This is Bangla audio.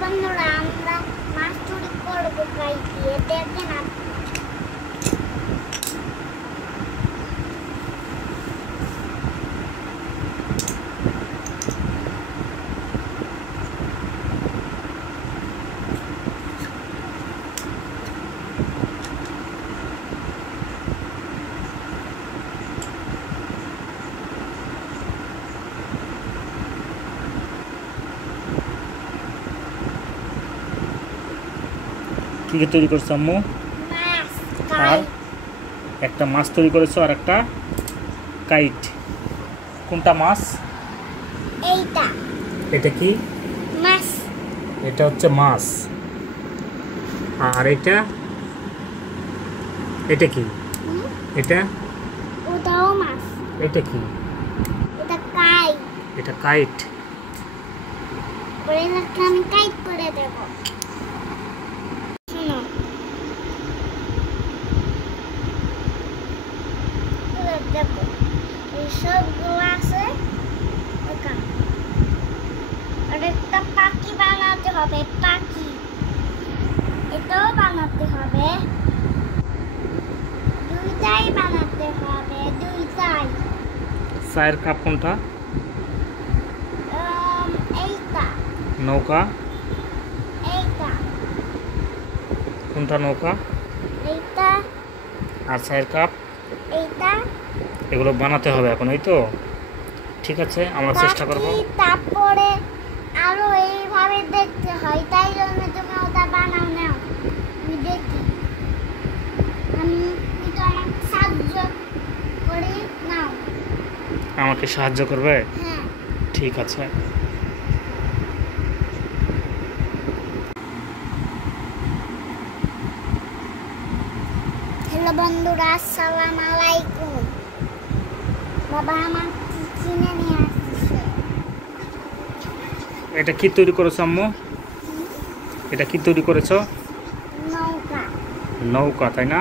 বন্ধুরা আমরা মাছ চুরি করবো গাই দিয়ে দেখে না। কি কি তৈরি করছো আম্মু? মাছ আর গাই একটা মাছ তৈরি করেছো আর একটা কাইট। কোনটা মাছ? এইটা এটা কি? মাছ। এটা হচ্ছে মাছ। আর এটা এটা কি? এটা ওটাও মাছ। এটা কি? এটা কাই। এটা কাইট। পরে লাগলে আমি কাইট করে দেব। শোনো দেখো এই সবগুলো আছে এখানে। আর একটা পাখি বানাতে হবে, পাখি এটাও বানাতে হবে, দুইটাই বানাতে হবে, দুইটাই। চায়ের কাপ কোনটা? এইটা নৌকা এইটা কোনটা? নৌকা। এইটা আর চায়ের কাপ এইটা এগুলো বানাতে হবে এখন, এই তো। ঠিক আছে, আমরা চেষ্টা করব। পাখি, তারপরে আরো এইভাবে দেখতে হয়, তাই জন্য তুমি ওটা বানাও নাও। আমি দেখি, আমি তো আমাকে সাহায্য করি নাও। আমাকে সাহায্য করবে? হ্যাঁ ঠিক আছে। হ্যালো বন্ধুরা, আসসালামু আলাইকুম। বাবা আমার কি কিনে নিয়ে আসছে। এটা কি তৈরি করেছো আম্মু? এটা কি তৈরি করেছো? নৌকা। নৌকা, তাই না?